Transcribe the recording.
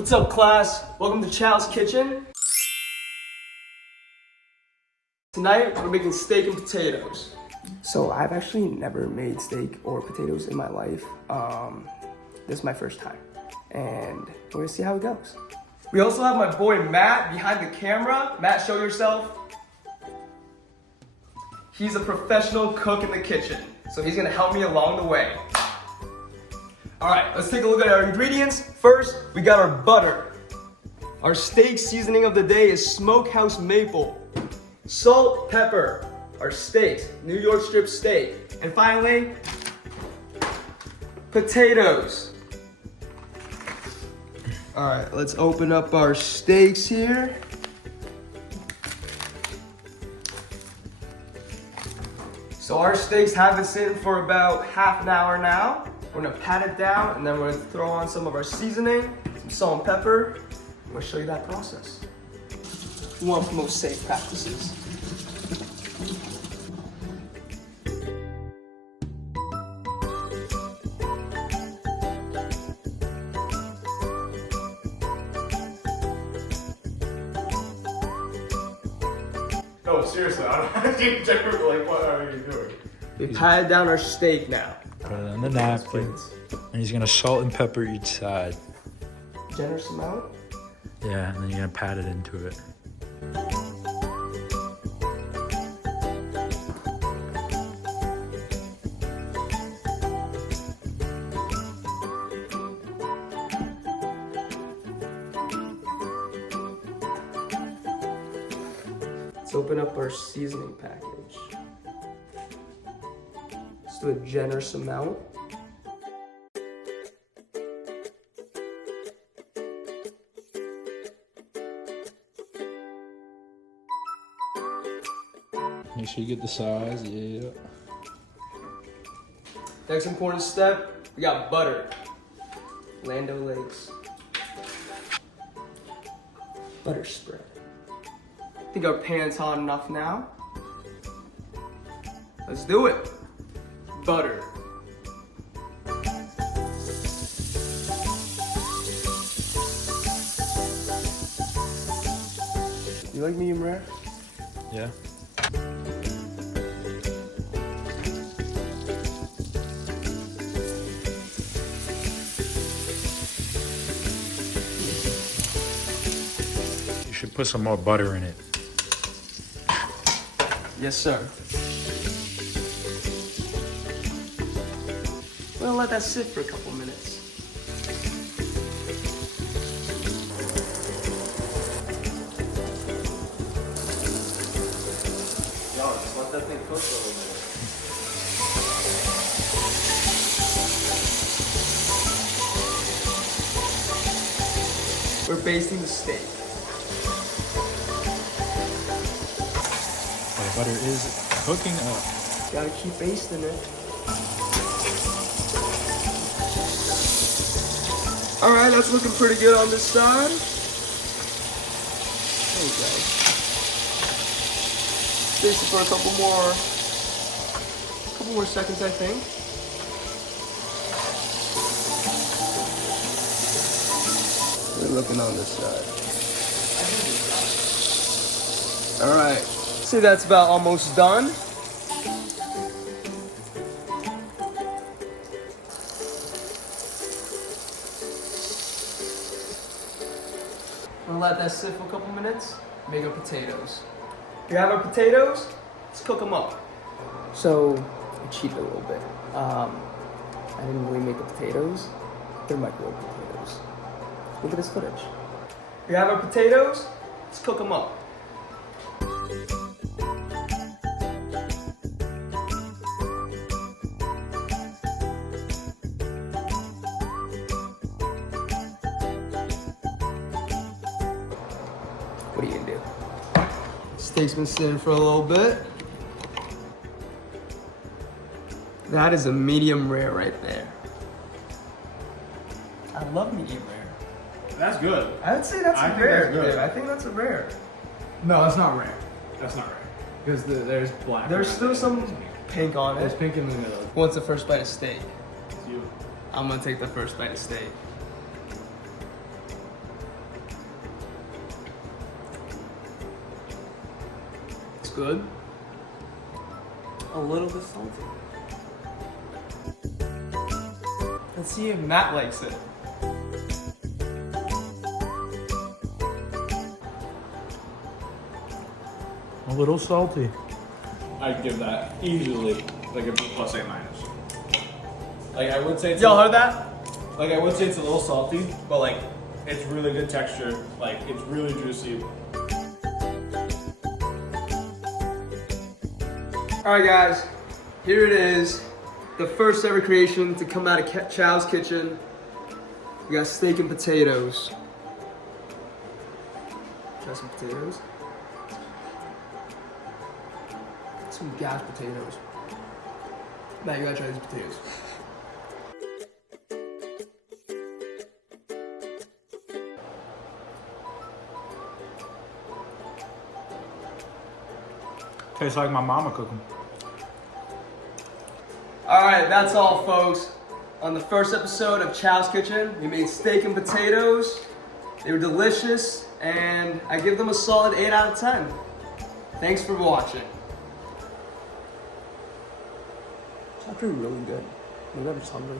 What's up, class? Welcome to Chow's Kitchen. Tonight, we're making steak and potatoes. So I've actually never made steak or potatoes in my life. This is my first time, and we're gonna see how it goes. We also have my boy Matt behind the camera. Matt, show yourself. He's a professional cook in the kitchen, so he's gonna help me along the way. All right, let's take a look at our ingredients. First, we got our butter. Our steak seasoning of the day is Smokehouse Maple. Salt, pepper, our steaks, New York strip steak. And finally, potatoes. All right, let's open up our steaks here. So our steaks have been sitting for about half an hour now. We're gonna pat it down and then we're gonna throw on some of our seasoning, some salt and pepper. I'm gonna show you that process. We want to promote safe practices. No, seriously, I don't like, what are you doing? We patted down our steak now. Put it on the napkin. And he's gonna salt and pepper each side. Generous amount. Yeah, and then you're gonna pat it into it. Let's open up our seasoning package. Let's do a generous amount. Make sure you get the size, yeah. Next important step, we got butter. Land O'Lakes. Butter spread. I think our pan's hot enough now. Let's do it. Butter. You like medium rare? Yeah. You should put some more butter in it. Yes, sir. We're gonna let that sit for a couple minutes. Yo, just let that thing cook for a little bit. We're basting the steak. The butter is cooking up. Gotta keep basting it. All right, that's looking pretty good on this side. There we go. Baste it for a couple more seconds, I think. We're looking on this side. All right, say that's about almost done. We'll let that sit for a couple minutes. Make our potatoes. We have our potatoes. Let's cook them up. So I cheated a little bit. I didn't really make the potatoes. They're microwave potatoes. Look at this footage. We have our potatoes. Let's cook them up. What are you gonna do? Steak's been sitting for a little bit. That is a medium rare right there. I love medium rare. That's good. I would say that's I a think rare. that's good. Dude. I think that's a rare. No, that's not rare. That's not rare. Because there's black. There's right still there. some pink on There's it. pink in the middle. Who wants the first bite of steak? It's you. I'm gonna take the first bite of steak. good. A little bit salty. Let's see if Matt likes it. A little salty. I'd give that easily like a B plus A minus. Like I would say it's Y'all heard that? Like I would say it's a little salty, but like it's really good texture. Like it's really juicy. Alright guys, here it is. The first ever creation to come out of Chow's Kitchen. We got steak and potatoes. Try some potatoes. Some gas potatoes. Matt, you gotta try these potatoes. Tastes like my mama cook them. Alright, that's all folks. On the first episode of Chow's Kitchen, we made steak and potatoes. They were delicious, and I give them a solid 8 out of 10. Thanks for watching. It's actually really good. Maybe I'm just hungry.